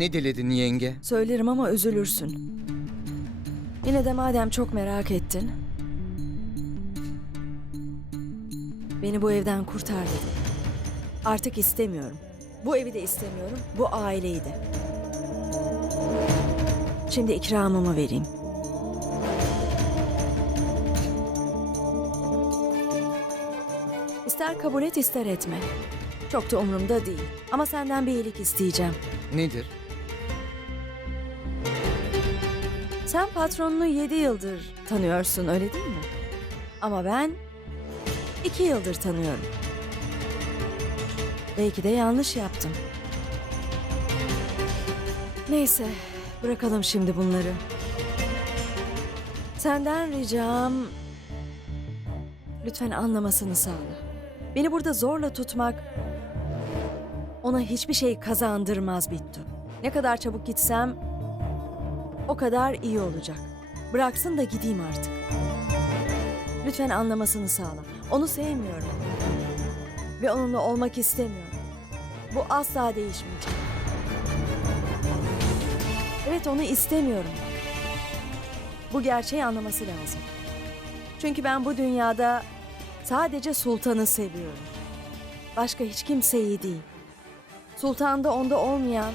Ne diledin yenge? Söylerim ama üzülürsün. Yine de madem çok merak ettin. Beni bu evden kurtar dedim. Artık istemiyorum. Bu evi de istemiyorum, bu aileyi de. Şimdi ikramımı vereyim. İster kabul et ister etme. Çok da umurumda değil. Ama senden bir iyilik isteyeceğim. Nedir? Sen patronunu yedi yıldır tanıyorsun öyle değil mi? Ama ben iki yıldır tanıyorum. Belki de yanlış yaptım. Neyse bırakalım şimdi bunları. Senden ricam lütfen anlamasını sağla. Beni burada zorla tutmak ona hiçbir şey kazandırmaz Bittu. Ne kadar çabuk gitsem o kadar iyi olacak. Bıraksın da gideyim artık. Lütfen anlamasını sağla. Onu sevmiyorum. Ve onunla olmak istemiyorum. Bu asla değişmeyecek. Evet onu istemiyorum. Bu gerçeği anlaması lazım. Çünkü ben bu dünyada sadece sultanı seviyorum. Başka hiç kimseyi değil. Sultanda onda olmayan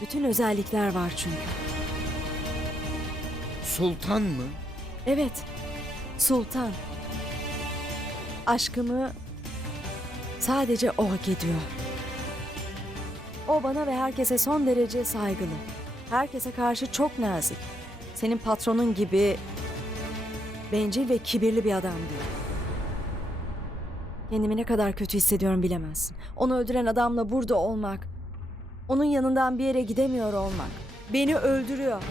bütün özellikler var çünkü. Sultan mı? Evet, sultan. Aşkımı sadece o hak ediyor. O bana ve herkese son derece saygılı. Herkese karşı çok nazik. Senin patronun gibi bencil ve kibirli bir adam değil. Kendimi ne kadar kötü hissediyorum bilemezsin. Onu öldüren adamla burada olmak, onun yanından bir yere gidemiyor olmak beni öldürüyor.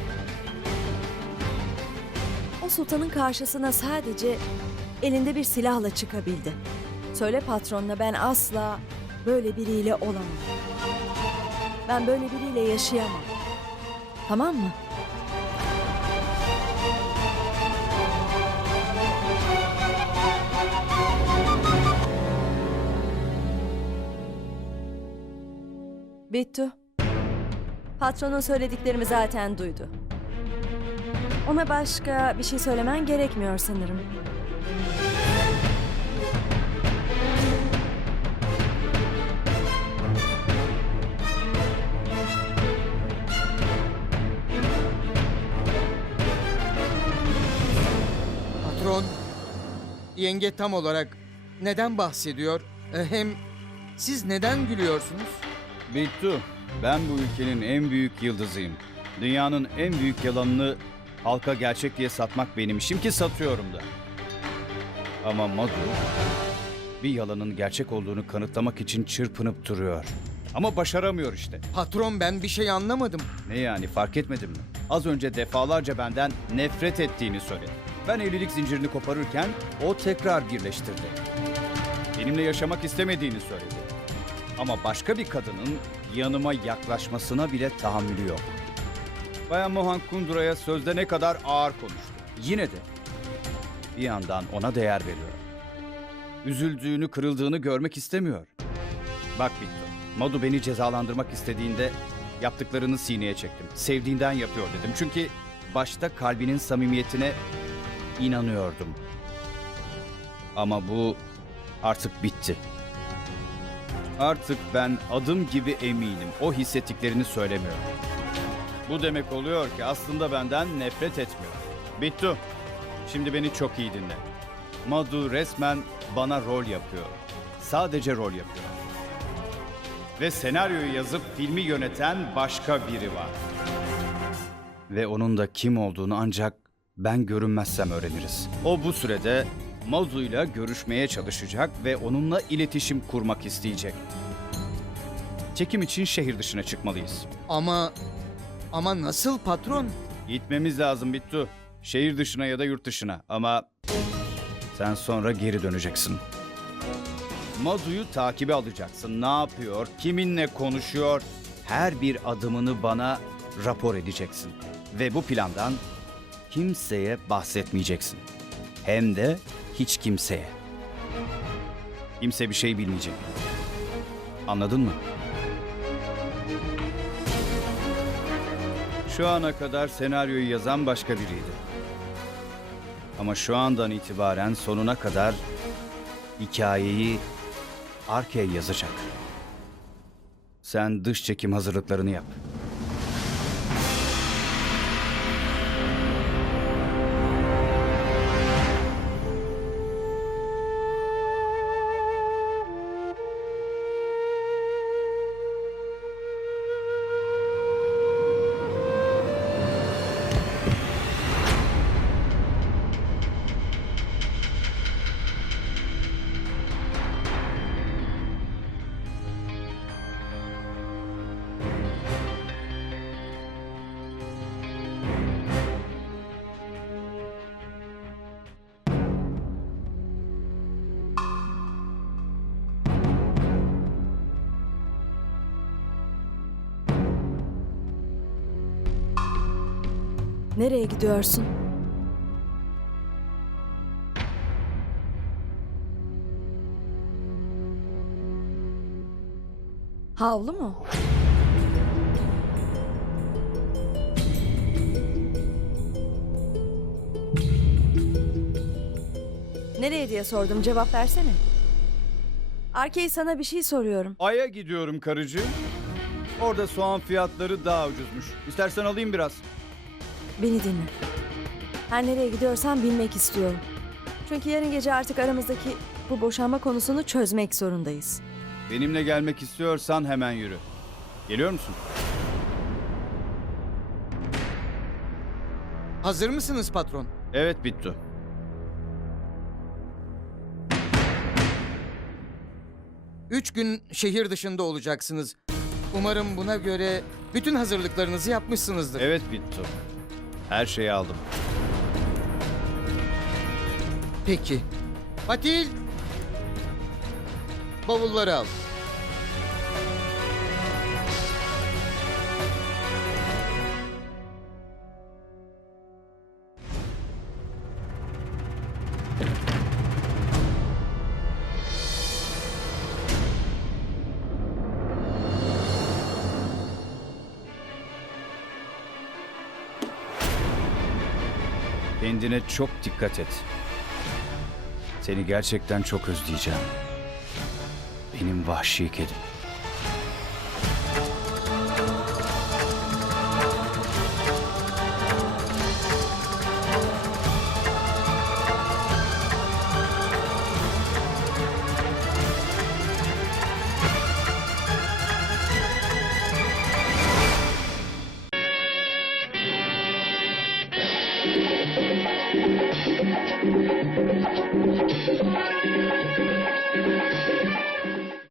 O sultanın karşısına sadece elinde bir silahla çıkabildi. Söyle patronuna ben asla böyle biriyle olamam. Ben böyle biriyle yaşayamam. Tamam mı? Bittu. Patronun söylediklerimi zaten duydu. Ona başka bir şey söylemen gerekmiyor sanırım. Patron, yenge tam olarak neden bahsediyor? E, Hem siz neden gülüyorsunuz? Bittu. Ben bu ülkenin en büyük yıldızıyım. Dünyanın en büyük yalanını halka gerçek diye satmak benim işim ki satıyorum da. Ama Madu bir yalanın gerçek olduğunu kanıtlamak için çırpınıp duruyor. Ama başaramıyor işte. Patron ben bir şey anlamadım. Ne yani fark etmedin mi? Az önce defalarca benden nefret ettiğini söyledi. Ben evlilik zincirini koparırken o tekrar birleştirdi. Benimle yaşamak istemediğini söyledi. Ama başka bir kadının yanıma yaklaşmasına bile tahammülü yok. Bayan Mohan Kundura'ya sözde ne kadar ağır konuştu. Yine de bir yandan ona değer veriyor. Üzüldüğünü, kırıldığını görmek istemiyor. Bak Bittu, Madu beni cezalandırmak istediğinde yaptıklarını sineye çektim. Sevdiğinden yapıyor dedim. Çünkü başta kalbinin samimiyetine inanıyordum. Ama bu artık bitti. Artık ben adım gibi eminim. O hissettiklerini söylemiyor. Bu demek oluyor ki aslında benden nefret etmiyor. Bittu. Şimdi beni çok iyi dinle. Madu resmen bana rol yapıyor. Sadece rol yapıyor. Ve senaryoyu yazıp filmi yöneten başka biri var. Ve onun da kim olduğunu ancak ben görünmezsem öğreniriz. O bu sürede Mazu'yla görüşmeye çalışacak ve onunla iletişim kurmak isteyecek. Çekim için şehir dışına çıkmalıyız. Ama ama nasıl patron? Gitmemiz lazım Bittu. Şehir dışına ya da yurt dışına ama sen sonra geri döneceksin. Madu'yu takibe alacaksın. Ne yapıyor, kiminle konuşuyor, her bir adımını bana rapor edeceksin. Ve bu plandan kimseye bahsetmeyeceksin. Hem de hiç kimseye. Kimse bir şey bilmeyecek. Anladın mı? Şu ana kadar senaryoyu yazan başka biriydi. Ama şu andan itibaren sonuna kadar hikayeyi Arkey yazacak. Sen dış çekim hazırlıklarını yap. Nereye gidiyorsun? Havlu mu? Nereye diye sordum cevap versene. Arkey sana bir şey soruyorum. Ay'a gidiyorum karıcığım. Orada soğan fiyatları daha ucuzmuş. İstersen alayım biraz. Beni dinle. Her nereye gidiyorsan bilmek istiyorum. Çünkü yarın gece artık aramızdaki bu boşanma konusunu çözmek zorundayız. Benimle gelmek istiyorsan hemen yürü. Geliyor musun? Hazır mısınız patron? Evet Bittu. Üç gün şehir dışında olacaksınız. Umarım buna göre bütün hazırlıklarınızı yapmışsınızdır. Evet Bittu. Her şeyi aldım. Peki. Patil! Bavulları al. Kendine çok dikkat et. Seni gerçekten çok özleyeceğim. Benim vahşi kedim.